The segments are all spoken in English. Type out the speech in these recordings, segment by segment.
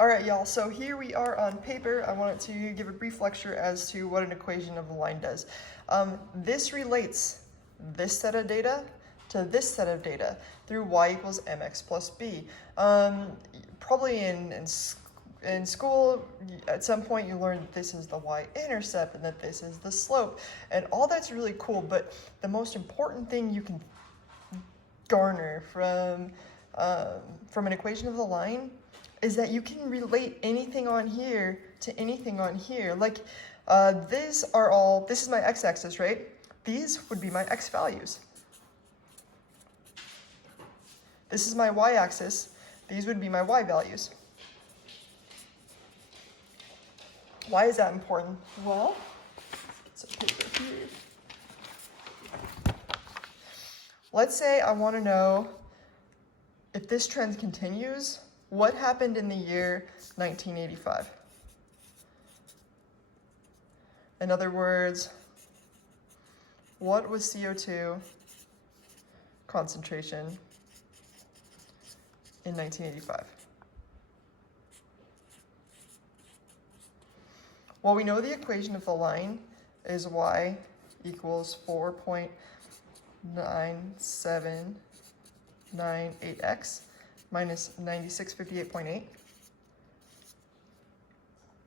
All right, y'all, so here we are on paper. I wanted to give a brief lecture as to what an equation of the line does. This relates this set of data to this set of data through y equals mx plus b. Probably in school, at some point you learned that this is the y-intercept and that this is the slope, and all that's really cool, but the most important thing you can garner from an equation of the line is that you can relate anything on here to anything on here. Like this is my x-axis, right? These would be my x values. This is my y-axis. These would be my y values. Why is that important? Well, let's get some paper here. Let's say I want to know if this trend continues, what happened in the year 1985? In other words, what was CO2 concentration in 1985? Well, we know the equation of the line is y equals 4.9798x minus 9658.8.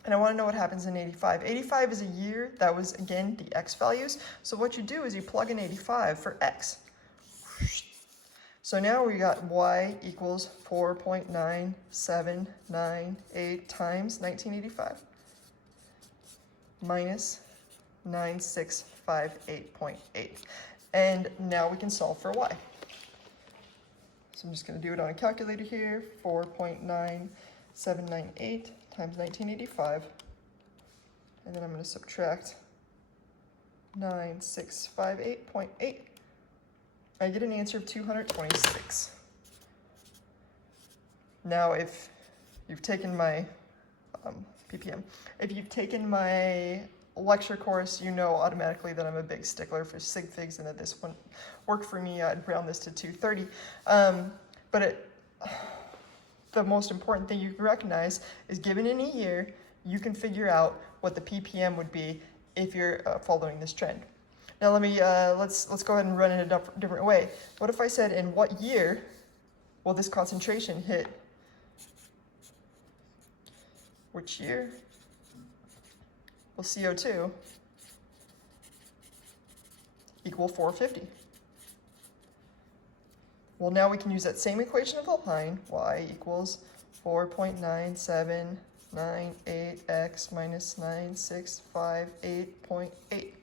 And I want to know what happens in 85. 85 is a year that was, again, the x values. So what you do is you plug in 85 for x. So now we got y equals 4.9798 times 1985 minus 9658.8. And now we can solve for y. So I'm just going to do it on a calculator here. 4.9798 times 1985. And then I'm going to subtract 9658.8. I get an answer of 226. Now, if you've taken my ppm, if you've taken my lecture course, you know automatically that I'm a big stickler for sig figs and that this wouldn't work for me. I'd round this to 230. But the most important thing you can recognize is given in a year, you can figure out what the ppm would be if you're following this trend. Now let's go ahead and run it a different way. What if I said in what year will this concentration hit? Which year will CO2 equal 450? Well, now we can use that same equation of the line, y equals 4.9798x minus 9658.8.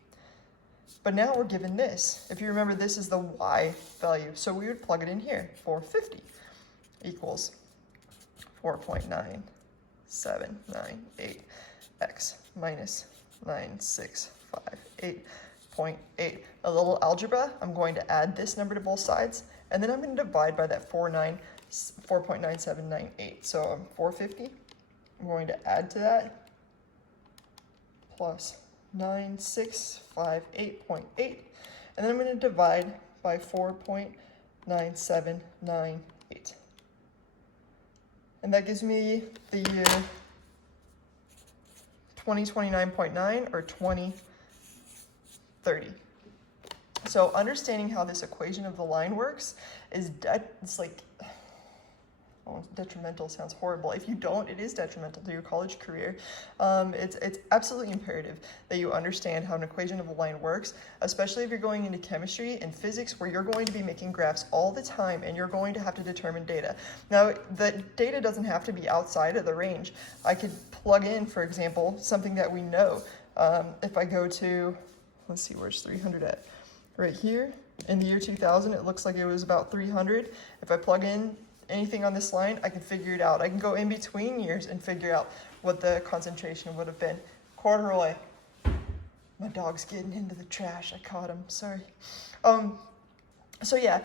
But now we're given this. If you remember, this is the y value, so we would plug it in here. 450 equals 4.9798x minus 9658.8. A little algebra, I'm going to add this number to both sides, and then I'm going to divide by that 4.9798. So 450, I'm going to add to that, plus 9658.8, and then I'm going to divide by 4.9798. And that gives me the year 2029.9 or 2030. So understanding how this equation of the line works is it's like, oh, detrimental sounds horrible. If you don't, it is detrimental to your college career. It's absolutely imperative that you understand how an equation of a line works, especially if you're going into chemistry and physics where you're going to be making graphs all the time and you're going to have to determine data. Now, the data doesn't have to be outside of the range. I could plug in, for example, something that we know. If I go to, let's see, where's 300 at? Right here, in the year 2000, it looks like it was about 300. If I plug in anything on this line, I can figure it out. I can go in between years and figure out what the concentration would have been. Corduroy. My dog's getting into the trash. I caught him, sorry. So yeah,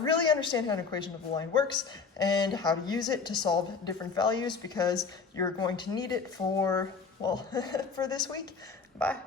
really understand how an equation of the line works and how to use it to solve different values because you're going to need it for, well, for this week. Bye.